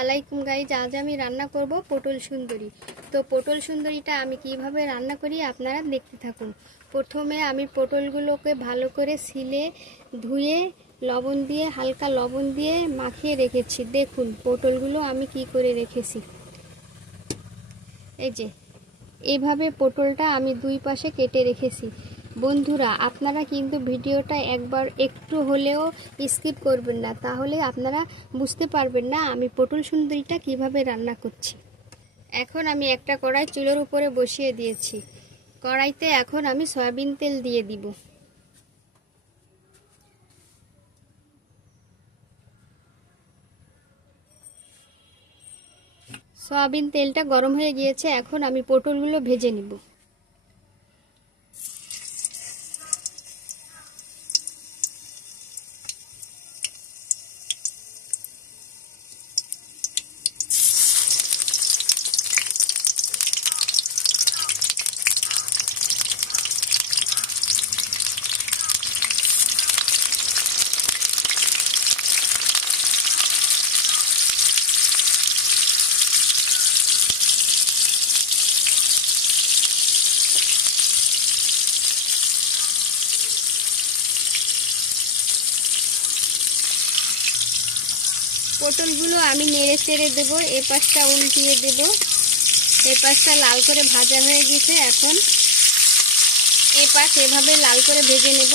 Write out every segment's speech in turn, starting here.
আলাইকুম গাইজ, আজ আমি রান্না করব পটল সুন্দরী। তো পটল সুন্দরীটা আমি কিভাবে রান্না করি আপনারা দেখতে থাকুন। প্রথমে আমি পটলগুলোকে ভালো করে ছিলে ধুয়ে লবণ দিয়ে হালকা লবণ দিয়ে মাখিয়ে রেখেছি। দেখুন পটলগুলো আমি কি করে রেখেছি। এই যে এইভাবে পটলটা আমি দুই পাশে কেটে রেখেছি। বন্ধুরা আপনারা কিন্তু ভিডিওটা একবার একটু হলেও স্কিপ করবেন না, তাহলে আপনারা বুঝতে পারবেন না আমি পটল সুন্দরীটা কিভাবে রান্না করছি। এখন আমি একটা কড়াই চুলোর উপরে বসিয়ে দিয়েছি। কড়াইতে এখন আমি সয়াবিন তেল দিয়ে দিব। সয়াবিন তেলটা গরম হয়ে গিয়েছে, এখন আমি পটলগুলো ভেজে নিব। পটলগুলো আমি নেড়ে চেড়ে দেবো, এ পাশটা উল্টিয়ে দেব। এ পাশটা লাল করে ভাজা হয়ে গেছে, এখন এ পাশ এভাবে লাল করে ভেজে নেব।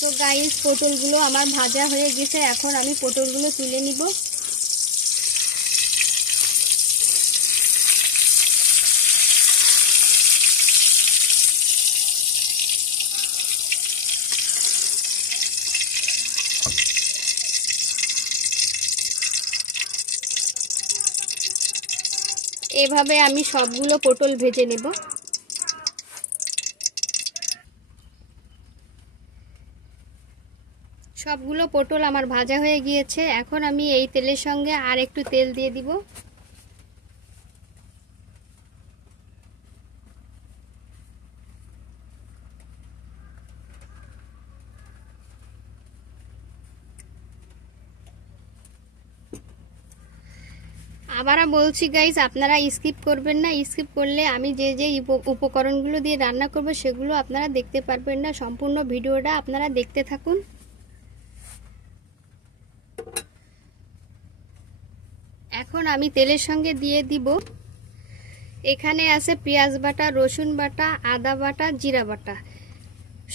তো গাইস পটলগুলো আমার ভাজা হয়ে গেছে, এখন আমি পটলগুলো তুলে নিব। এভাবে আমি সবগুলো পটল ভেজে নেব। সবগুলো পটল আমার ভাজা হয়ে গিয়েছে, এখন আমি এই তেলের সঙ্গে আর একটু তেল দিয়ে দিব। আবারও বলছি গাইস, আপনারা স্কিপ করবেন না। স্কিপ করলে আমি যে যে উপকরণগুলো দিয়ে রান্না করব সেগুলো আপনারা দেখতে পারবেন না। সম্পূর্ণ ভিডিওটা আপনারা দেখতে থাকুন। এখন আমি তেলের সঙ্গে দিয়ে দিব, এখানে আছে পেঁয়াজ বাটা, রসুন বাটা, আদা বাটা, জিরা বাটা।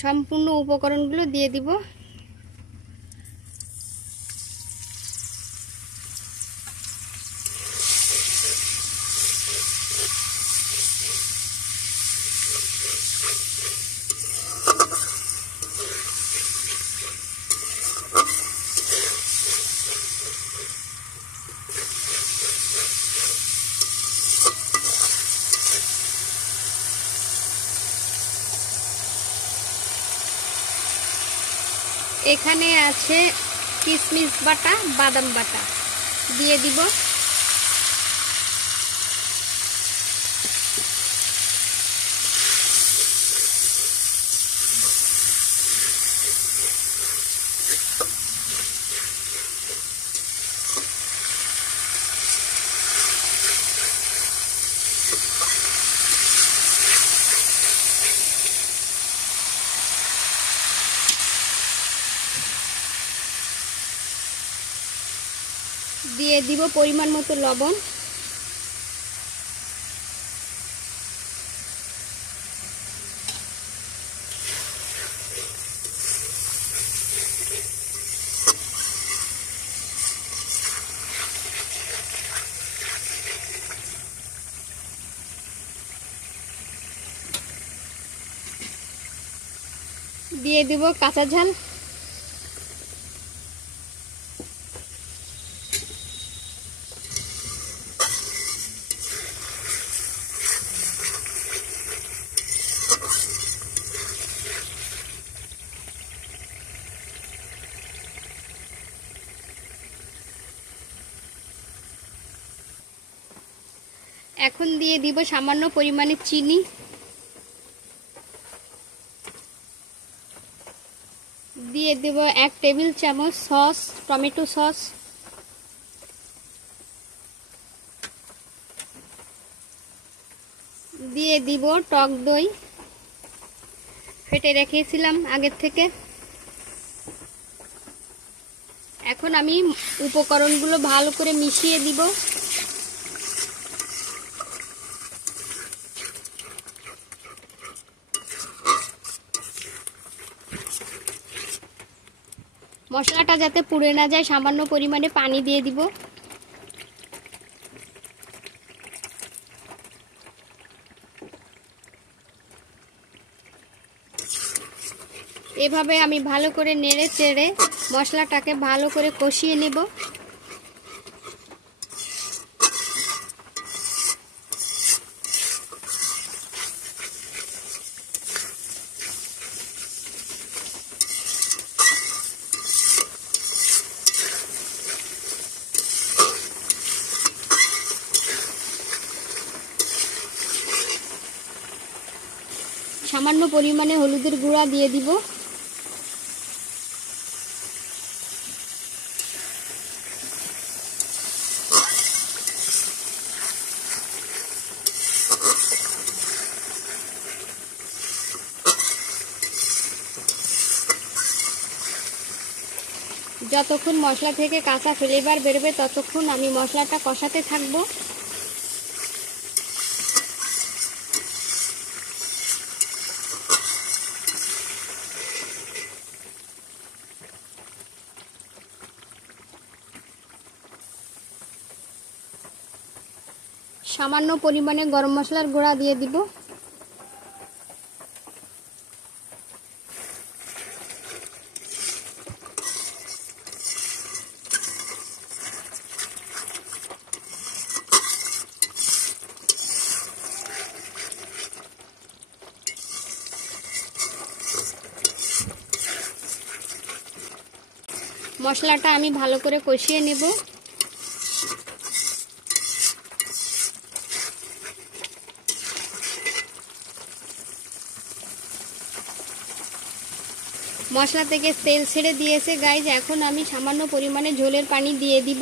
সম্পূর্ণ উপকরণগুলো দিয়ে দিব। এখানে আছে কিশমিশ বাটা, বাদাম বাটা দিয়ে দিব। দিয়ে দিব পরিমাণ মতো লবণ। দিয়ে দিব কাঁচা ঝাল। এখন দিয়ে দিব সামান্য পরিমাণে চিনি, দিয়ে দেব 1 টেবিল চামচ সস, টমেটো সস, দিয়ে দিব টক দই ফেটে রেখেছিলাম আগের থেকে। এখন আমি উপকরণগুলো ভালো করে মিশিয়ে দিব। মশলাটা যাতে পুড়ে না যায় সামান্য পরিমাণে পানি দিয়ে দিব। এভাবে আমি ভালো করে নেড়ে চেড়ে মশলাটাকে ভালো করে কষিয়ে নেব। সামান্য পরিমাণে হলুদের গুঁড়া দিয়ে দিব। যতক্ষণ মশলা থেকে কাঁচা ফ্লেভার বেরোবে ততক্ষণ আমি মশলাটা কষাতে থাকবো। সামান্য পরিমাণে গরম মশলার গুঁড়া দিয়ে দিব। মশলাটা আমি ভালো করে কষিয়ে নেব। মশলা থেকে তেল ছেড়ে দিয়েছে গাইজ। এখন আমি সামান্য পরিমাণে ঝোলের পানি দিয়ে দিব।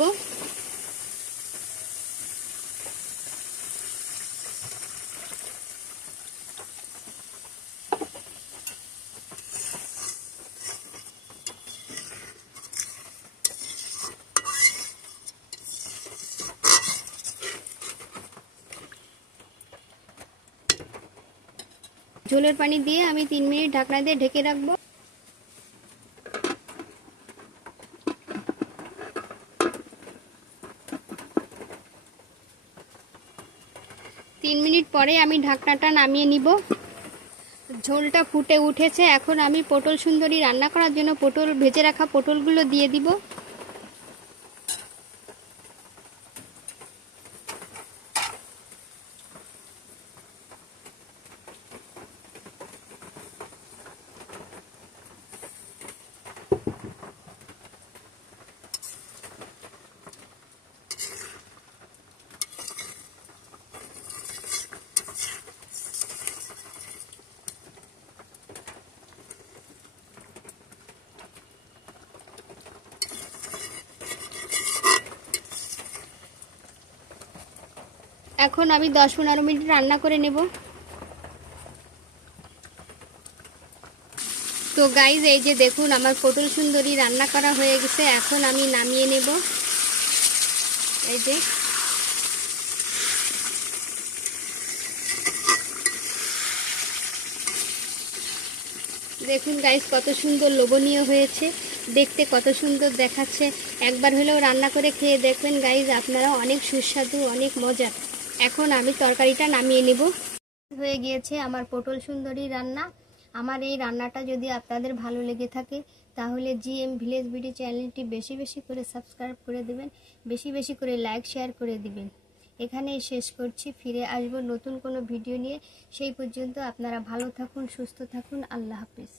ঝোলের পানি দিয়ে আমি 3 মিনিট ঢাকনা দিয়ে ঢেকে রাখবো। তিন মিনিট পরে আমি ঢাকনাটা নামিয়ে নিব। ঝোলটা ফুটে উঠেছে। এখন আমি পটল সুন্দরী রান্না করার জন্য ভেজে রাখা পটলগুলো দিয়ে দিব। এখন আমি 10-15 মিনিট রান্না করে নেব। তো গাইজ এই যে দেখুন আমার পটল সুন্দরী রান্না করা হয়ে গেছে। এখন আমি নামিয়ে নেব। এই যে দেখুন গাইজ কত সুন্দর লোভনীয় হয়েছে, দেখতে কত সুন্দর দেখাচ্ছে। একবার হলেও রান্না করে খেয়ে দেখবেন গাইজ, আপনারা অনেক সুস্বাদু, অনেক মজার। এখন আমি তরকারিটা নামিয়ে নেব। হয়ে গিয়েছে আমার পটল সুন্দরী রান্না। আমার এই রান্নাটা যদি আপনাদের ভালো লেগে থাকে তাহলে জিএম ভিলেজ বিডি চ্যানেলটি বেশি বেশি করে সাবস্ক্রাইব করে দেবেন, বেশি বেশি করে লাইক শেয়ার করে দিবেন। এখানেই শেষ করছি, ফিরে আসবো নতুন কোনো ভিডিও নিয়ে। সেই পর্যন্ত আপনারা ভালো থাকুন, সুস্থ থাকুন। আল্লাহ হাফেজ।